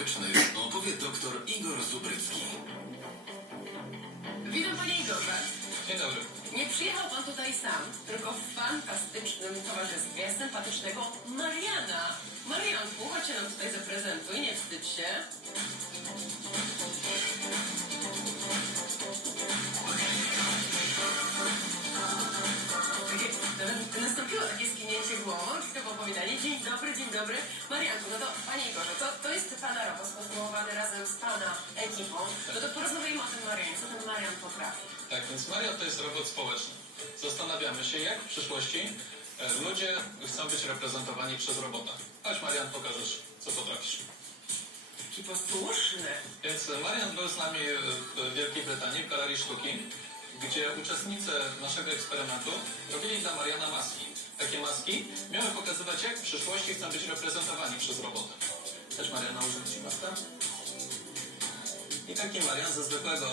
społecznych opowie dr Igor Zubrycki. Witam panie Igorze. Dzień dobry. Nie przyjechał pan tutaj sam, tylko w fantastycznym towarzystwie sympatycznego Mariana. Marianku, chodź się nam tutaj zaprezentuj, nie wstydź się. Dobry. Marianku, no to panie Igorze, to, to jest pana robot skonstruowany razem z pana ekipą. No to porozmawiajmy o tym Marianie, co ten Marian potrafi. Tak, więc Mario to jest robot społeczny. Zastanawiamy się, jak w przyszłości e, ludzie chcą być reprezentowani przez robota. Chodź Marian, pokażesz, co potrafisz. Taki posłuszny. Więc Marian był z nami w Wielkiej Brytanii, w Galerii Sztuki, gdzie uczestnicy naszego eksperymentu robili dla Mariana maski. Takie maski miały pokazywać, jak w przyszłości chcą być reprezentowani przez robota. Też Mariana użyć Ci maskę? I taki Marian ze zwykłego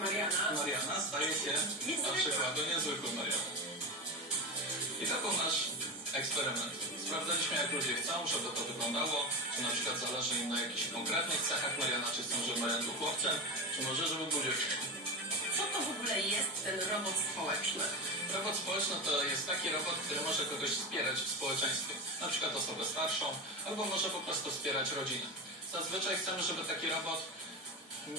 Mariana. Mariana staje się na przykładu niezwykłym Marianem. I był nasz eksperyment. Sprawdzaliśmy, jak ludzie chcą, żeby to wyglądało, czy na przykład zależy im na jakichś konkretnych cechach Mariana, czy chcą, żeby Marian był chłopcem, czy może, żeby był dziewczyną. Ten robot społeczny? Robot społeczny to jest taki robot, który może kogoś wspierać w społeczeństwie, na przykład osobę starszą, albo może po prostu wspierać rodzinę. Zazwyczaj chcemy, żeby taki robot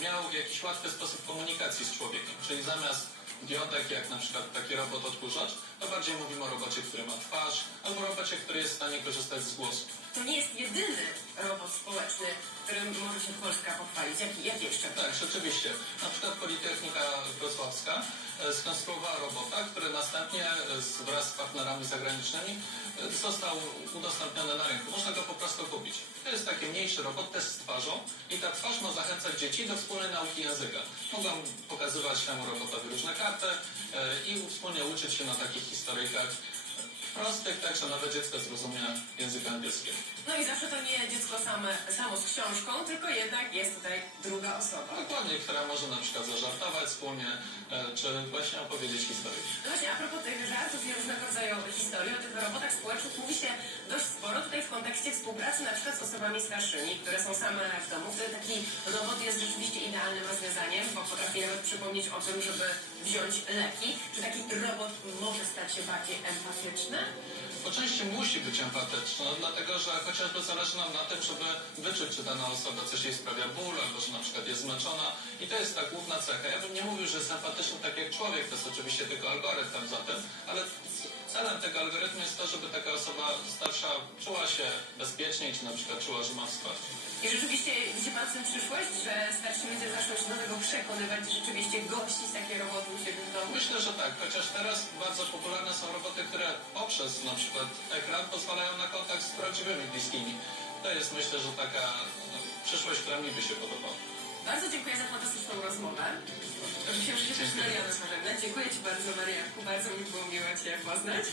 miał jakiś łatwy sposób komunikacji z człowiekiem, czyli zamiast diodek, jak na przykład taki robot odkurzacz, to bardziej mówimy o robocie, który ma twarz, albo robocie, który jest w stanie korzystać z głosu. To nie jest jedyny robot społeczny, którym może się Polska pochwalić. Jaki, jaki jeszcze? Tak, rzeczywiście. Na przykład Politechnika Wrocławska e, skonstruowała robota, który następnie e, wraz z partnerami zagranicznymi e, został udostępniony na rynku. Można go po prostu kupić. To jest taki mniejszy robot, też z twarzą i ta twarz ma zachęcać dzieci do wspólnej nauki języka. Mogą pokazywać temu robotowi różne karty e, i wspólnie uczyć się na takich historyjkach e, prostych, tak że nawet dziecko zrozumie język angielskiego. No i zawsze to nie dziecko same, samo z książką, tylko jednak jest tutaj druga osoba. Dokładnie, która może na przykład zażartować wspólnie, e, czy właśnie opowiedzieć historię. No właśnie, a propos tych żartów i różnego rodzaju historii, o tych robotach społecznych mówi się dość tutaj w kontekście współpracy na przykład z osobami starszymi, które są same w domu. Wtedy taki robot jest rzeczywiście idealnym rozwiązaniem, bo potrafi nawet przypomnieć o tym, żeby wziąć leki. Czy taki robot może stać się bardziej empatyczny? Części musi być empatyczna, dlatego że chociażby zależy nam na tym, żeby wyczuć, czy dana osoba coś jej sprawia ból, albo że na przykład jest zmęczona. I to jest ta główna cecha. Ja bym nie mówił, że jest empatyczny tak jak człowiek, to jest oczywiście tylko algorytm za tym, ale celem tego algorytmu czuła się bezpieczniej, czy na przykład czuła, że ma wsparcie. I rzeczywiście w tym przyszłość, że starsi ludzie zaczną się do tego przekonywać, rzeczywiście gościć takie roboty u siebie w domu? Myślę, że tak, chociaż teraz bardzo popularne są roboty, które poprzez na przykład ekran pozwalają na kontakt z prawdziwymi bliskimi. To jest myślę, że taka no, przyszłość, która mi by się podobała. Bardzo dziękuję za fantastyczną rozmowę. Się już też Marianę pożegnać. Dziękuję Ci bardzo, Marianku. Bardzo mi było miło Cię poznać.